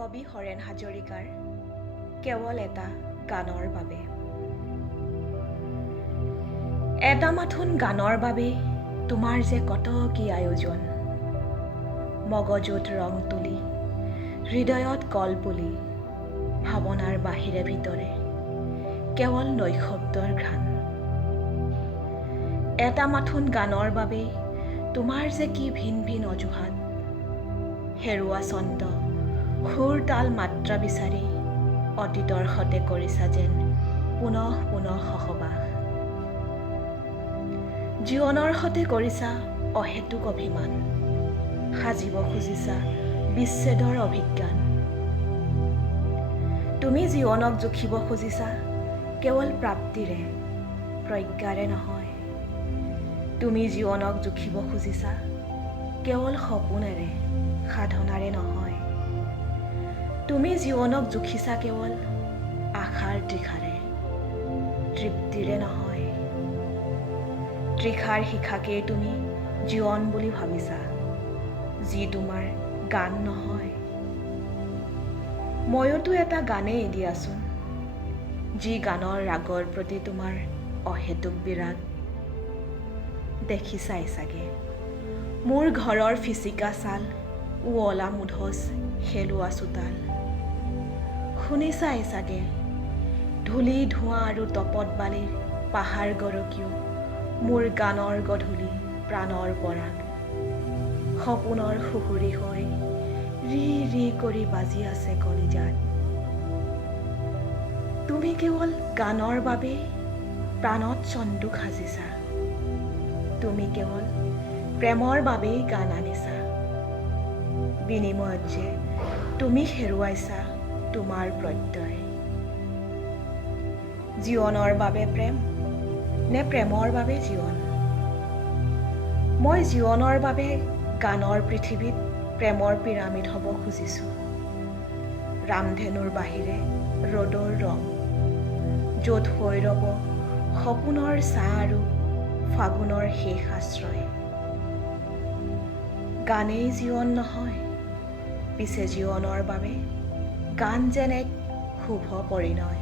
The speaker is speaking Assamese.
কবি হৰেণ হাজৰিকাৰ কেৱল এটা গানৰ বাবে। এটা মাথোন গানৰ বাবে তোমাৰ যে কত কি আয়োজন, মগজুত ৰং তুলি হৃদয়ত কল পুলি, ভাৱনাৰ বাহিৰে ভিতৰে কেৱল নৈশব্দৰ ঘ্ৰাণ। এটা মাথোন গানৰ বাবে তোমাৰ যে কি ভিন ভিন অজুহাত, হেৰুৱা ছন্দ সুৰ তাল মাত্ৰা বিচাৰি অতীতৰ সতে কৰিছা যেন পুনঃ পুনঃ সহবাস। জীৱনৰ সতে কৰিছা অহেতুক অভিমান, সাজিব খুজিছা বিচ্ছেদৰ অভিজ্ঞান। তুমি জীৱনক জুখিব খুজিছা কেৱল প্ৰাপ্তিৰে প্ৰজ্ঞাৰে নহয়, তুমি জীৱনক জুখিব খুজিছা কেৱল সপোনেৰে সাধনাৰে নহয়, তুমি জীৱনক জুখিছা কেৱল আশাৰ তৃষাৰে তৃপ্তিৰে নহয়। তৃষাৰ শিখাকেই তুমি জীৱন বুলি ভাবিছা, যি তোমাৰ গান নহয়। ময়োতো এটা গানেই দিয়াচোন, যি গানৰ ৰাগৰ প্ৰতি তোমাৰ অহেতুক বিৰাগ। দেখিছাই চাগে মোৰ ঘৰৰ ফিচিকা ছাল, উৱলা মুধচ খেলোৱা চোতাল। শুনিছাই চাগে ধূলি ধোঁৱা আৰু তপত বালিৰ পাহাৰ গৰকিও মোৰ গানৰ গধূলি প্ৰাণৰ পৰাগ। সপোনৰ সুহুৰি হৈ ৰি ৰি কৰি বাজি আছে কলিজাত। তুমি কেৱল গানৰ বাবেই প্ৰাণত চন্দুক সাজিছা, তুমি কেৱল প্ৰেমৰ বাবেই গান আনিছা, বিনিময়ত যে তুমি হেৰুৱাইছা তোমাৰ প্ৰত্যয়। জীৱনৰ বাবে প্ৰেম নে প্ৰেমৰ বাবে জীৱন? মই জীৱনৰ বাবে গানৰ পৃথিৱীত প্ৰেমৰ পিৰামিড হ'ব খুজিছোঁ। ৰামধেনুৰ বাহিৰে ৰ'দৰ ৰং, য'ত হৈ ৰ'ব সপোনৰ ছাঁ আৰু ফাগুনৰ শেষ আশ্ৰয়। গানেই জীৱন নহয়, পিছে জীৱনৰ বাবে গান যেন এক শুভ পৰিণয়।